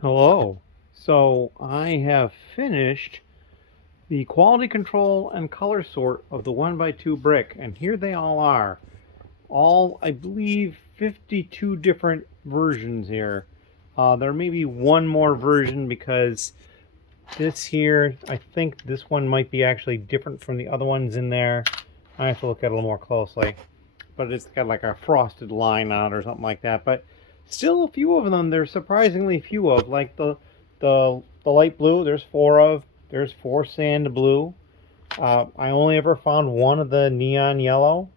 Hello. So I have finished the quality control and color sort of the 1x2 brick, and here they all are. All, I believe, 52 different versions here. There may be one more version because this here, I think this one might be actually different from the other ones in there. I have to look at it a little more closely. But it's got like a frosted line on it or something like that. But still a few of them there's surprisingly few of. Like the light blue, there's four of. There's four sand blue. I only ever found one of the neon yellow.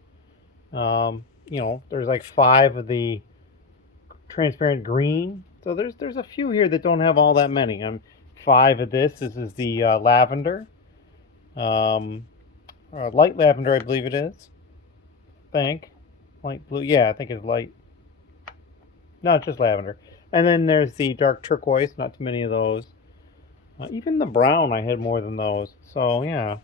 There's like five of the transparent green. So there's a few here that don't have all that many. Five of this. This is the lavender, light lavender, I believe it is. I think light blue. Yeah, I think it's light. No, it's just lavender. And then there's the dark turquoise. Not too many of those. Even the brown, I had more than those. So yeah,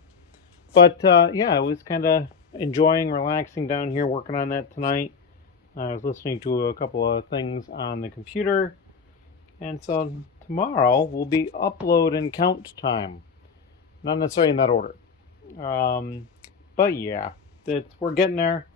but yeah, I was kind of enjoying relaxing down here, working on that tonight. I was listening to a couple of things on the computer, and so tomorrow will be upload and count time. Not necessarily in that order, but yeah, we're getting there.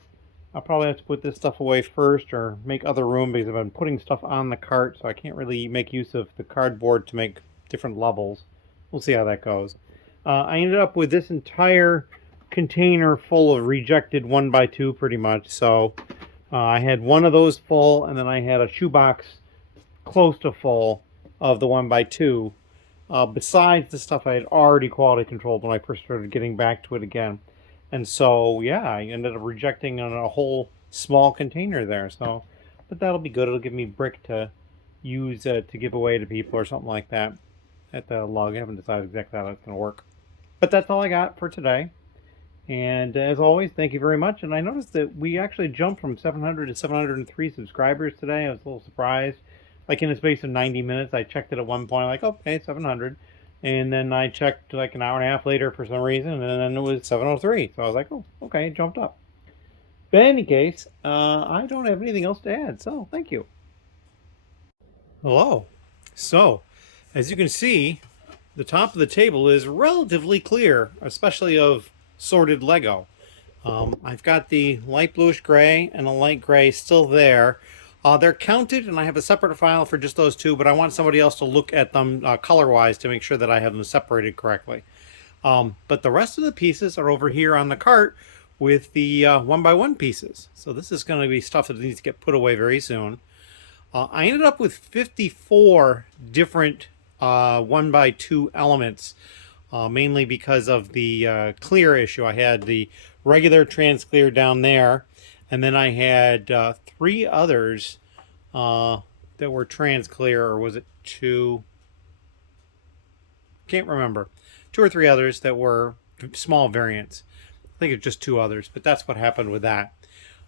I'll probably have to put this stuff away first or make other room because I've been putting stuff on the cart, so I can't really make use of the cardboard to make different levels. We'll see how that goes. I ended up with this entire container full of rejected 1x2 pretty much. So I had one of those full, and then I had a shoebox close to full of the 1x2. Besides the stuff I had already quality controlled when I first started getting back to it again. And so, yeah, I ended up rejecting on a whole small container there. So, but that'll be good. It'll give me brick to use to give away to people or something like that at the lug. I haven't decided exactly how that's going to work. But that's all I got for today. And as always, thank you very much. And I noticed that we actually jumped from 700 to 703 subscribers today. I was a little surprised. Like in the space of 90 minutes, I checked it at one point, like, okay, 700. And then I checked like an hour and a half later for some reason, and then it was 703. So I was like, oh, okay, it jumped up. But in any case, I don't have anything else to add, so thank you. Hello. So, as you can see, the top of the table is relatively clear, especially of sorted Lego. I've got the light bluish gray and a light gray still there. They're counted, and I have a separate file for just those two, but I want somebody else to look at them color-wise to make sure that I have them separated correctly. But the rest of the pieces are over here on the cart with the 1x1 pieces. So this is going to be stuff that needs to get put away very soon. I ended up with 54 different 1x2 elements, mainly because of the clear issue. I had the regular trans clear down there, and then I had three others that were trans clear, or was it two? Can't remember. Two or three others that were small variants. I think it's just two others, but that's what happened with that.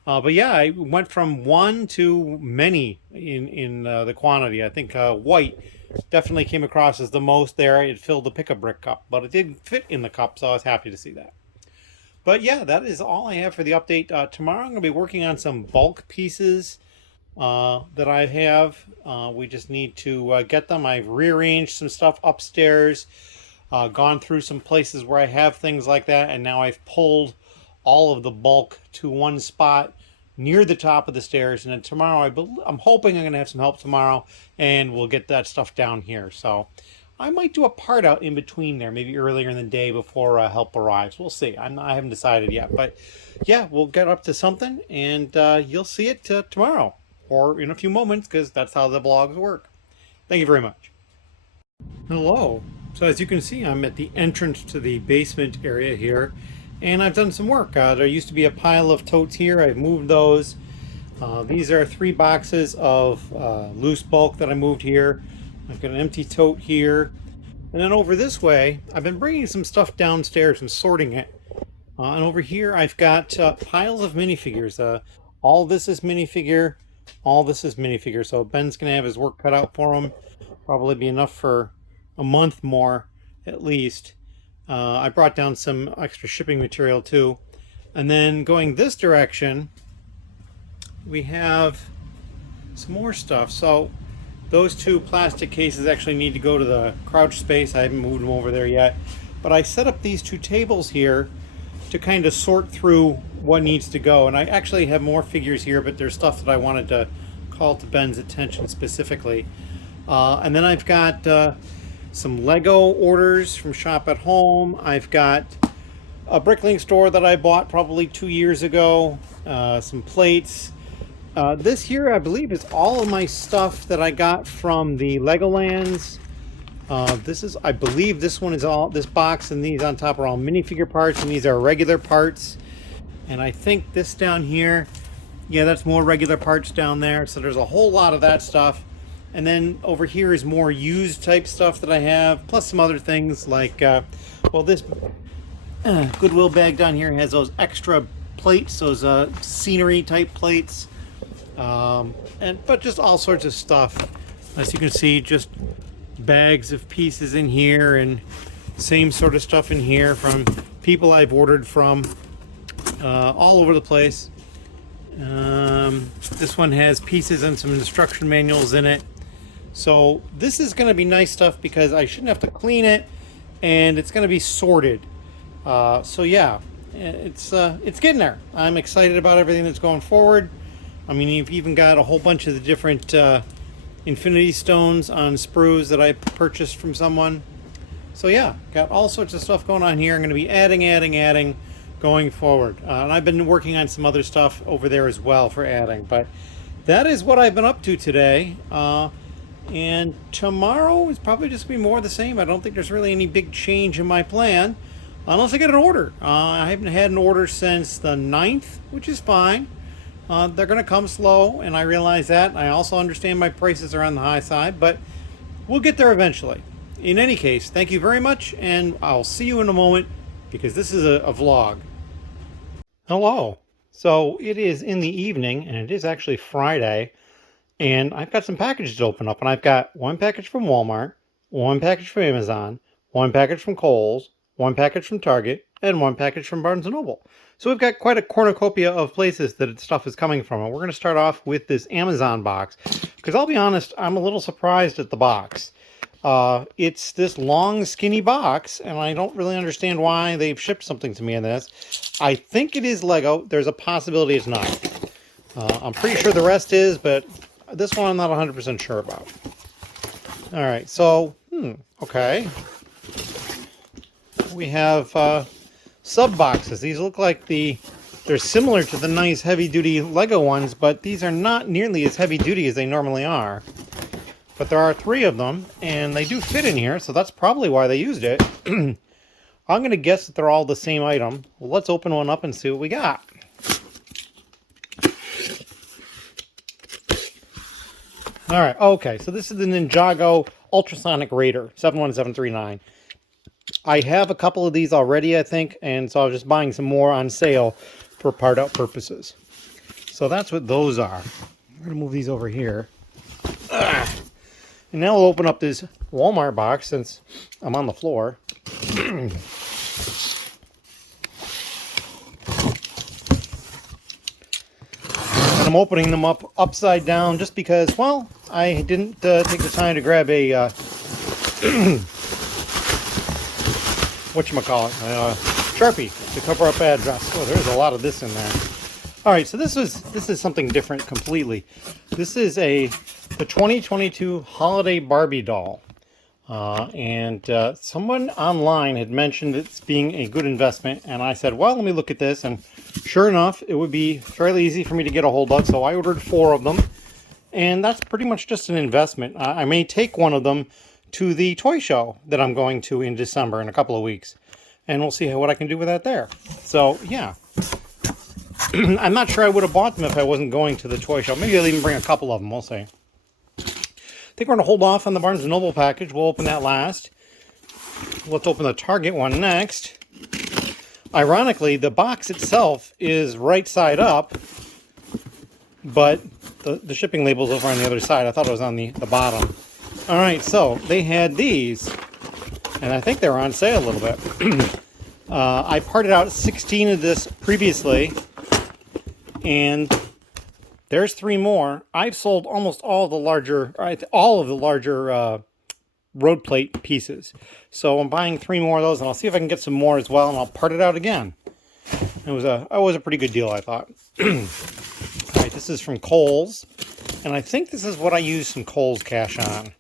But yeah, I went from one to many in the quantity. I think white definitely came across as the most there. It filled the pick-a-brick cup, but it didn't fit in the cup, so I was happy to see that. But yeah, that is all I have for the update. Tomorrow I'm going to be working on some bulk pieces that I have. We just need to get them. I've rearranged some stuff upstairs, gone through some places where I have things like that, and now I've pulled all of the bulk to one spot near the top of the stairs. And then tomorrow, I'm hoping I'm going to have some help tomorrow, and we'll get that stuff down here. So I might do a part out in between there, maybe earlier in the day before help arrives. We'll see. I haven't decided yet, but yeah, we'll get up to something, and you'll see it tomorrow or in a few moments, because that's how the vlogs work. Thank you very much. Hello. So as you can see, I'm at the entrance to the basement area here, and I've done some work. There used to be a pile of totes here. I've moved those. These are 3 boxes of loose bulk that I moved here. I've got an empty tote here. And then over this way, I've been bringing some stuff downstairs and sorting it. And over here, I've got piles of minifigures. All this is minifigure. All this is minifigure. So Ben's going to have his work cut out for him. Probably be enough for a month more, at least. I brought down some extra shipping material too. And then going this direction, we have some more stuff. So Those two plastic cases actually need to go to the crouch space. I haven't moved them over there yet. But I set up these two tables here to kind of sort through what needs to go. And I actually have more figures here, but there's stuff that I wanted to call to Ben's attention specifically. And then I've got some Lego orders from Shop at Home. I've got a Bricklink store that I bought probably 2 years ago. Some plates. This here, I believe, is all of my stuff that I got from the Legolands. I believe this one is all, this box and these on top are all minifigure parts, and these are regular parts. And I think this down here, yeah, that's more regular parts down there. So there's a whole lot of that stuff. And then over here is more used type stuff that I have, plus some other things like, well, this Goodwill bag down here has those extra plates, those scenery type plates. But just all sorts of stuff. As you can see, just bags of pieces in here, and same sort of stuff in here from people I've ordered from all over the place. This one has pieces and some instruction manuals in it. So this is going to be nice stuff because I shouldn't have to clean it, and it's going to be sorted. So yeah, it's getting there. I'm excited about everything that's going forward. I mean, you've even got a whole bunch of the different infinity stones on sprues that I purchased from someone. So yeah, got all sorts of stuff going on here. I'm going to be adding going forward. And I've been working on some other stuff over there as well for adding. But that is what I've been up to today. And tomorrow is probably just going to be more of the same. I don't think there's really any big change in my plan. Unless I get an order. I haven't had an order since the 9th, which is fine. They're going to come slow, and I realize that. I also understand my prices are on the high side, but we'll get there eventually. In any case, thank you very much, and I'll see you in a moment, because this is a vlog. Hello. So it is in the evening, and it is actually Friday, and I've got some packages to open up, and I've got one package from Walmart, one package from Amazon, one package from Kohl's, one package from Target, and one package from Barnes & Noble. So we've got quite a cornucopia of places that stuff is coming from. And we're going to start off with this Amazon box. Because I'll be honest, I'm a little surprised at the box. It's this long, skinny box, and I don't really understand why they've shipped something to me in this. I think it is Lego. There's a possibility it's not. I'm pretty sure the rest is, but this one I'm not 100% sure about. All right, so, okay. We have sub boxes. These look like they're similar to the nice heavy-duty Lego ones, but these are not nearly as heavy-duty as they normally are. But there are 3 of them, and they do fit in here, so that's probably why they used it. I'm going to guess that they're all the same item. Well, let's open one up and see what we got. All right, okay, so this is the Ninjago Ultrasonic Raider 71739. I have a couple of these already, I think, and so I was just buying some more on sale for part-out purposes. So that's what those are. I'm going to move these over here. And now we'll open up this Walmart box since I'm on the floor. And I'm opening them up upside down just because, well, I didn't take the time to grab a... whatchamacallit, Sharpie to cover up address. Oh, there's a lot of this in there. All right, so this is something different completely. This is the 2022 Holiday Barbie doll. And someone online had mentioned it's being a good investment, and I said, well, let me look at this, and sure enough, it would be fairly easy for me to get a hold of, so I ordered 4 of them, and that's pretty much just an investment. I may take one of them to the toy show that I'm going to in December in a couple of weeks, and we'll see what I can do with that there. So yeah, I'm not sure I would have bought them if I wasn't going to the toy show. Maybe I'll even bring a couple of them, we'll see. I think we're going to hold off on the Barnes & Noble package. We'll open that last. Let's open the Target one next. Ironically, the box itself is right side up, but the shipping label's over on the other side. I thought it was on the bottom. All right, so they had these, and I think they were on sale a little bit. I parted out 16 of this previously, and there's 3 more. I've sold almost all of the larger road plate pieces. So I'm buying 3 more of those, and I'll see if I can get some more as well, and I'll part it out again. It was a pretty good deal, I thought. All right, this is from Kohl's, and I think this is what I used some Kohl's cash on,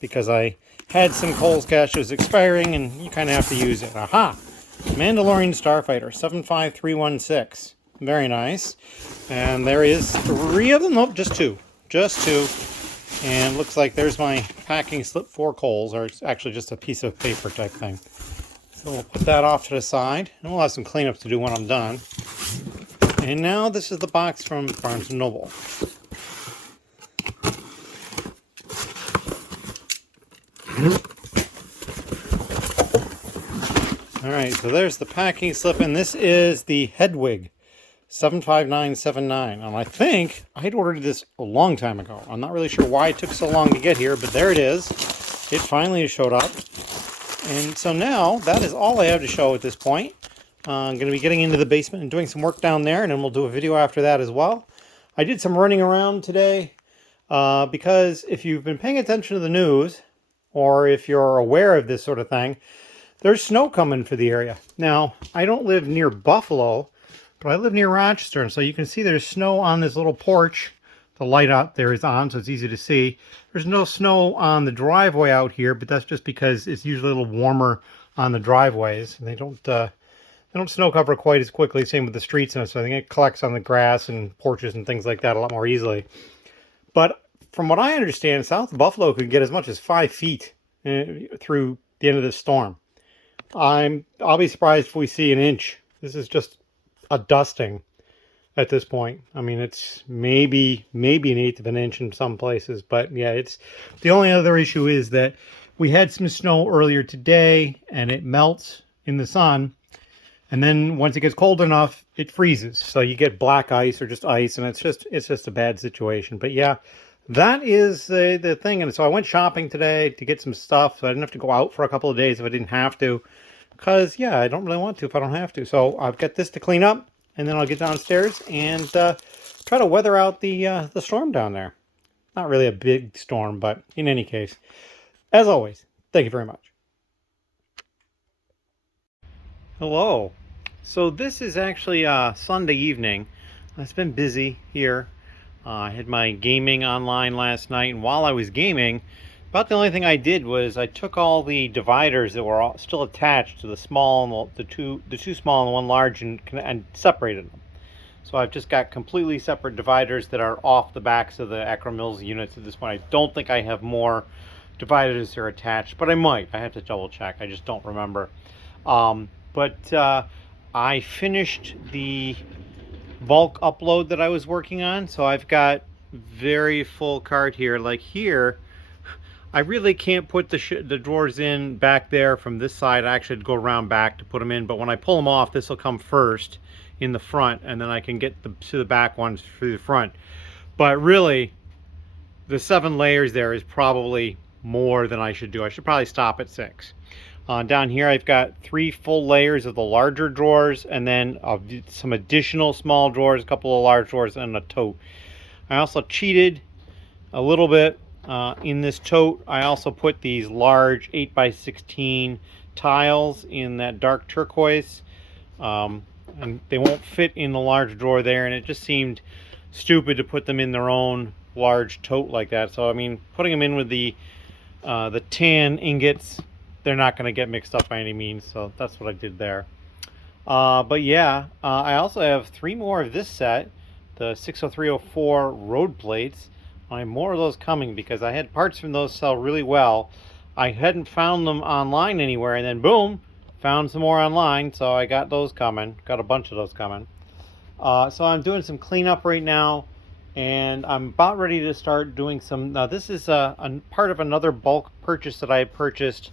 because I had some Kohl's cash that was expiring, and you kind of have to use it. Aha! Mandalorian Starfighter 75316. Very nice. And there is 3 of them. Nope, just 2. Just 2. And looks like there's my packing slip for Kohl's, or it's actually just a piece of paper type thing. So we'll put that off to the side, and we'll have some cleanup to do when I'm done. And now this is the box from Barnes & Noble. Alright, so there's the packing slip, and this is the Hedwig 75979. And I think I had ordered this a long time ago. I'm not really sure why it took so long to get here, but there it is. It finally showed up. And so now, that is all I have to show at this point. I'm going to be getting into the basement and doing some work down there, and then we'll do a video after that as well. I did some running around today, because if you've been paying attention to the news, or if you're aware of this sort of thing, there's snow coming for the area. Now, I don't live near Buffalo, but I live near Rochester, and so you can see there's snow on this little porch. The light out there is on, so it's easy to see. There's no snow on the driveway out here, but that's just because it's usually a little warmer on the driveways, and they don't snow cover quite as quickly. Same with the streets, and so I think it collects on the grass and porches and things like that a lot more easily. But from what I understand, south of Buffalo could get as much as 5 feet through the end of this storm. I'll be surprised if we see an inch. This is just a dusting at this point. I mean, it's maybe an 1/8 of an inch in some places, but yeah, it's the only other issue is that we had some snow earlier today, and it melts in the sun, and then once it gets cold enough, it freezes. So you get black ice or just ice, and it's just a bad situation. But yeah, that is the thing. And so I went shopping today to get some stuff, so I didn't have to go out for a couple of days if I didn't have to, because yeah, I don't really want to if I don't have to. So I've got this to clean up, and then I'll get downstairs and try to weather out the storm down there. Not really a big storm, but in any case, as always, thank you very much. Hello. So this is actually Sunday evening. It's been busy here. I had my gaming online last night, and while I was gaming, about the only thing I did was I took all the dividers that were all still attached to the small and the two small and one large, and separated them. So I've just got completely separate dividers that are off the backs of the Acromills units at this point. I don't think I have more dividers that are attached, but I might. I have to double check. I just don't remember. But I finished the bulk upload that I was working on, so I've got very full cart here. Like here, I really can't put the drawers in back there from this side. I actually had to go around back to put them in, but when I pull them off, this will come first in the front, and then I can get to the back ones through the front. But really, the 7 layers there is probably more than I should do. I should probably stop at 6. Down here I've got 3 full layers of the larger drawers, and then some additional small drawers, a couple of large drawers, and a tote. I also cheated a little bit in this tote. I also put these large 8x16 tiles in that dark turquoise, and they won't fit in the large drawer there, and it just seemed stupid to put them in their own large tote like that. So I mean, putting them in with the tan ingots, they're not going to get mixed up by any means, so that's what I did there. But yeah, I also have 3 more of this set, the 60304 road plates. I have more of those coming because I had parts from those sell really well. I hadn't found them online anywhere, and then boom, found some more online, so I got those coming. Got a bunch of those coming. So I'm doing some cleanup right now, and I'm about ready to start doing some. Now this is a part of another bulk purchase that I purchased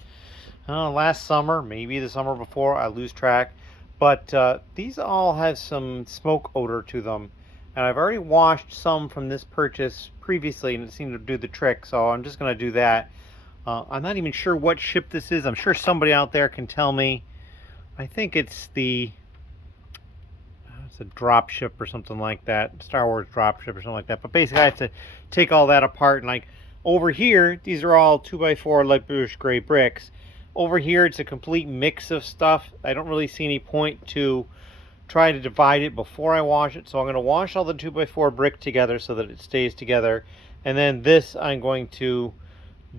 last summer, maybe the summer before, I lose track. But these all have some smoke odor to them, and I've already washed some from this purchase previously, and it seemed to do the trick, so I'm just going to do that. I'm not even sure what ship this is. I'm sure somebody out there can tell me. I think it's the, a drop ship or something like that, Star Wars drop ship or something like that. But basically I have to take all that apart, and like over here, these are all 2x4 light bluish gray bricks. Over here, it's a complete mix of stuff. I don't really see any point to try to divide it before I wash it. So I'm going to wash all the 2x4 brick together so that it stays together. And then this I'm going to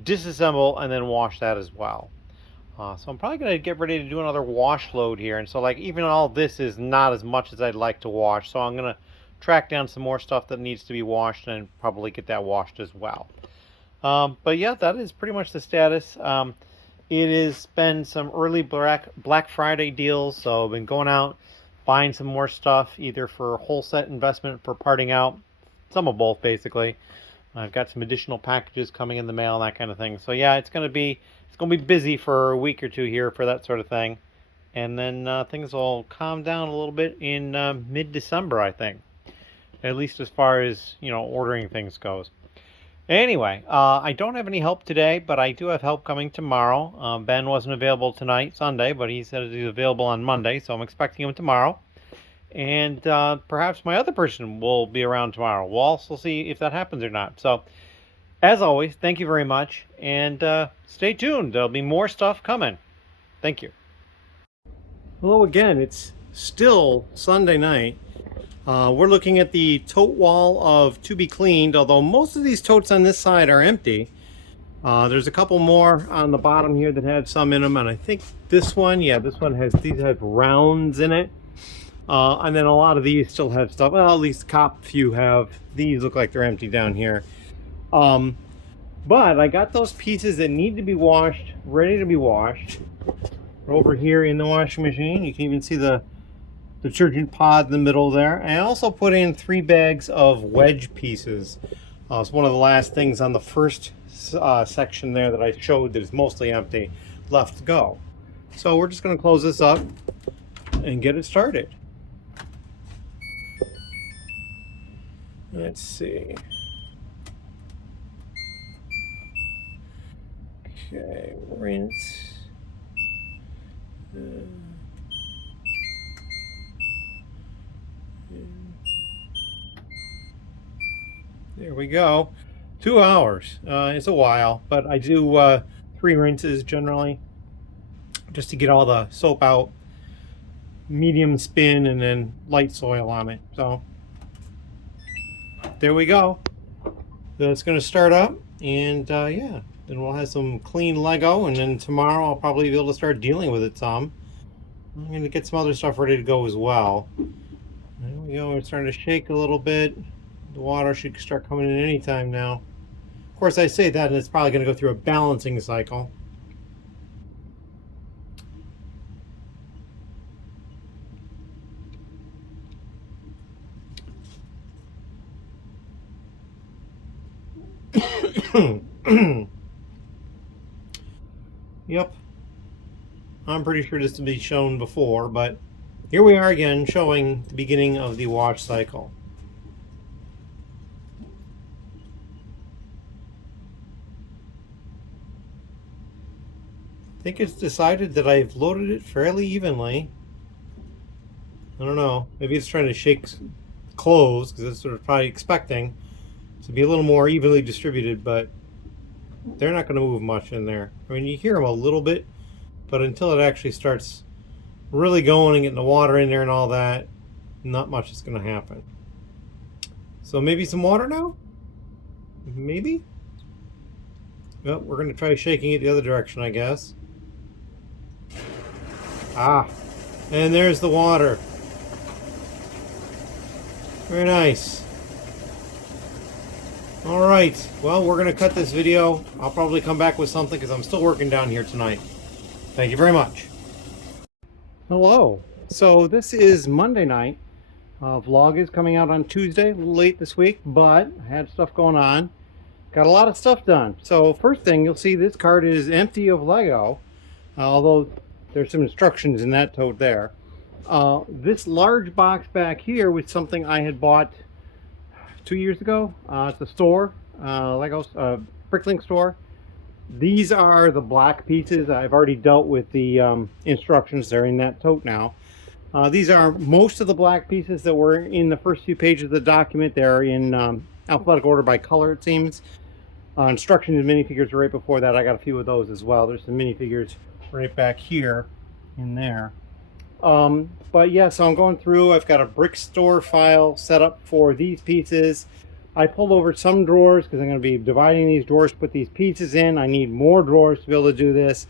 disassemble and then wash that as well. So I'm probably going to get ready to do another wash load here. And so like even all this is not as much as I'd like to wash. So I'm going to track down some more stuff that needs to be washed and probably get that washed as well. But yeah, that is pretty much the status. It has been some early Black Friday deals. So I've been going out, buying some more stuff, either for whole set investment, for parting out, some of both basically. I've got some additional packages coming in the mail and that kind of thing. So yeah, it's going to be busy for a week or two here for that sort of thing. And then things will calm down a little bit in mid-December, I think. At least as far as, ordering things goes. Anyway, I don't have any help today, but I do have help coming tomorrow. Ben wasn't available tonight, Sunday, but he said he's available on Monday, so I'm expecting him tomorrow. And perhaps my other person will be around tomorrow. We'll also see if that happens or not. So, as always, thank you very much, and stay tuned. There'll be more stuff coming. Thank you. Hello again. It's still Sunday night. We're looking at the tote wall of to be cleaned, although most of these totes on this side are empty. There's a couple more on the bottom here that have some in them, and I think this one, these have rounds in it. And then a lot of these still have stuff. Well, at least a few have. These look like they're empty down here. But I got those pieces that need to be washed, ready to be washed, over here in the washing machine. You can even see the detergent pod in the middle there. I also put in 3 bags of wedge pieces. It's one of the last things on the first section there that I showed that is mostly empty, left to go. So we're just going to close this up and get it started. Let's see. Okay, rinse. There we go. 2 hours. It's a while, but I do 3 rinses generally, just to get all the soap out. Medium spin and then light soil on it. So there we go. So it's going to start up, and yeah, then we'll have some clean Lego, and then tomorrow I'll probably be able to start dealing with it some. I'm going to get some other stuff ready to go as well. There we go. It's starting to shake a little bit. The water should start coming in any time now. Of course, I say that, and it's probably going to go through a balancing cycle. Yep. I'm pretty sure this will be shown before, but here we are again showing the beginning of the wash cycle. I think it's decided that I've loaded it fairly evenly. I don't know. Maybe it's trying to shake clothes, because that's what it's probably expecting to be a little more evenly distributed, but they're not going to move much in there. I mean, you hear them a little bit, but until it actually starts really going and getting the water in there and all that, not much is going to happen. So maybe some water now? Maybe? Well, we're going to try shaking it the other direction, I guess. Ah, and there's the water. Very nice. All right, well, we're going to cut this video. I'll probably come back with something because I'm still working down here tonight. Thank you very much. Hello. So this is Monday night. Vlog is coming out on Tuesday, a little late this week, but I had stuff going on. Got a lot of stuff done. So first thing, you'll see this cart is empty of Lego, although there's some instructions in that tote there. This large box back here was something I had bought 2 years ago. It's a store, Lego Bricklink store. These are the black pieces. I've already dealt with the instructions. They're in that tote now. These are most of the black pieces that were in the first few pages of the document. They're in alphabetical order by color, it seems. Instructions and minifigures are right before that. I got a few of those as well. There's some minifigures right back here in there. But yeah, so I'm going through. I've got a brick store file set up for these pieces. I pulled over some drawers because I'm going to be dividing these drawers to put these pieces in. I need more drawers to be able to do this.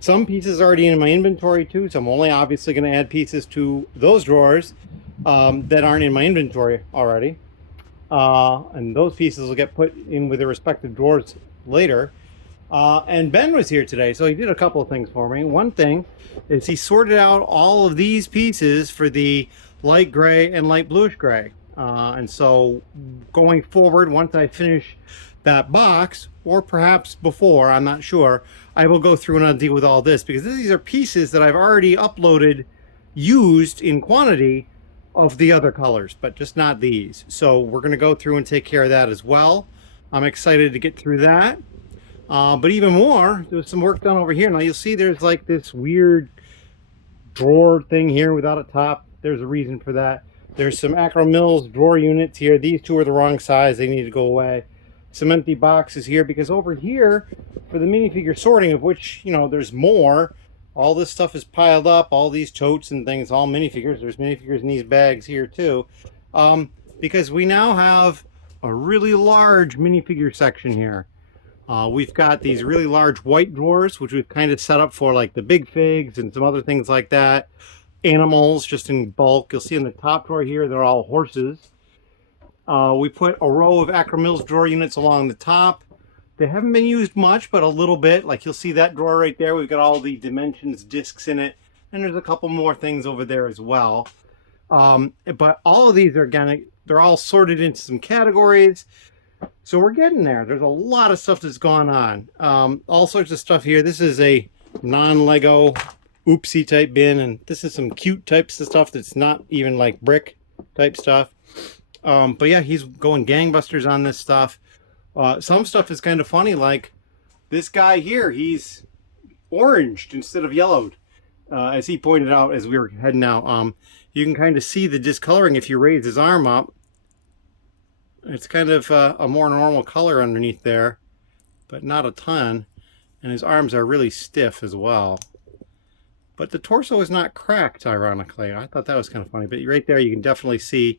Some pieces are already in my inventory too, so I'm only obviously going to add pieces to those drawers that aren't in my inventory already. And those pieces will get put in with their respective drawers later. And Ben was here today, so he did a couple of things for me. One thing is he sorted out all of these pieces for the light gray and light bluish gray. And so going forward, once I finish that box, or perhaps before, I'm not sure, I will go through and I'll deal with all this, because these are pieces that I've already uploaded used in quantity of the other colors, but just not these. So we're going to go through and take care of that as well. I'm excited to get through that. But even more, there's some work done over here. Now you'll see there's like this weird drawer thing here without a top. There's a reason for that. There's some Acro Mills drawer units here. These two are the wrong size. They need to go away. Some empty boxes here, because over here for the minifigure sorting, of which, you know, there's more. All this stuff is piled up. All these totes and things, all minifigures. There's minifigures in these bags here too. Because we now have a really large minifigure section here. We've got these really large white drawers, which we've kind of set up for like the big figs and some other things like that. Animals just in bulk. You'll see in the top drawer here, they're all horses. We put a row of Acro Mills drawer units along the top. They haven't been used much, but a little bit. Like you'll see that drawer right there. We've got all the dimensions discs in it. And there's a couple more things over there as well. But all of these are, again, they're all sorted into some categories. So we're getting there. There's a lot of stuff that's gone on. All sorts of stuff here. This is a non-Lego oopsie type bin. And this is some cute types of stuff that's not even like brick type stuff. But yeah, he's going gangbusters on this stuff. Some stuff is kind of funny, like this guy here, he's oranged instead of yellowed. As he pointed out as we were heading out, you can kind of see the discoloring if you raise his arm up. It's kind of a more normal color underneath there, but not a ton. And his arms are really stiff as well. But the torso is not cracked, ironically. I thought that was kind of funny. But right there, you can definitely see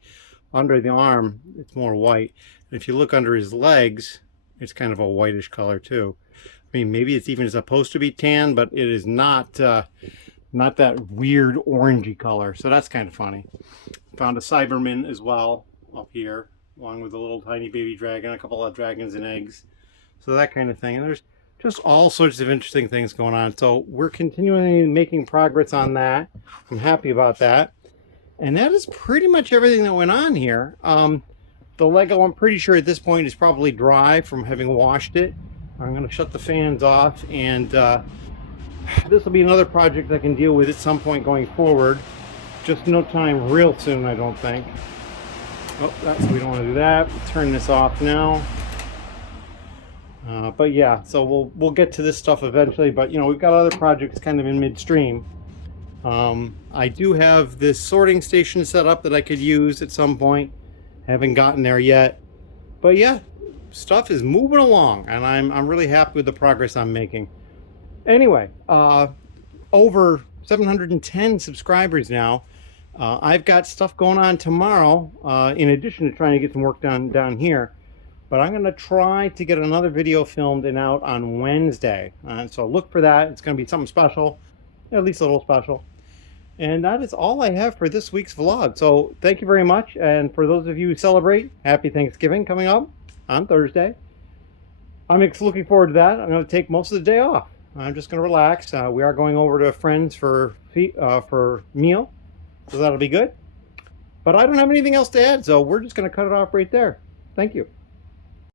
under the arm, it's more white. And if you look under his legs, it's kind of a whitish color too. I mean, maybe it's even supposed to be tan, but it is not not that weird orangey color. So that's kind of funny. Found a Cyberman as well up here, along with a little tiny baby dragon, a couple of dragons and eggs. So that kind of thing. And there's just all sorts of interesting things going on. So we're continuing making progress on that. I'm happy about that. And that is pretty much everything that went on here. The Lego, I'm pretty sure at this point, is probably dry from having washed it. I'm going to shut the fans off, and this will be another project I can deal with at some point going forward. Just no time real soon, I don't think. Oh, we don't want to do that. We'll turn this off now. But yeah, so we'll get to this stuff eventually. But you know, we've got other projects kind of in midstream. I do have this sorting station set up that I could use at some point. Haven't gotten there yet, but yeah, stuff is moving along, and I'm really happy with the progress I'm making. Anyway, over 710 subscribers now. I've got stuff going on tomorrow, in addition to trying to get some work done down here. But I'm going to try to get another video filmed and out on Wednesday. So look for that. It's going to be something special, at least a little special. And that is all I have for this week's vlog. So thank you very much. And for those of you who celebrate, happy Thanksgiving coming up on Thursday. I'm looking forward to that. I'm going to take most of the day off. I'm just going to relax. We are going over to a friend's for meal. So that'll be good. But I don't have anything else to add. So we're just going to cut it off right there. Thank you.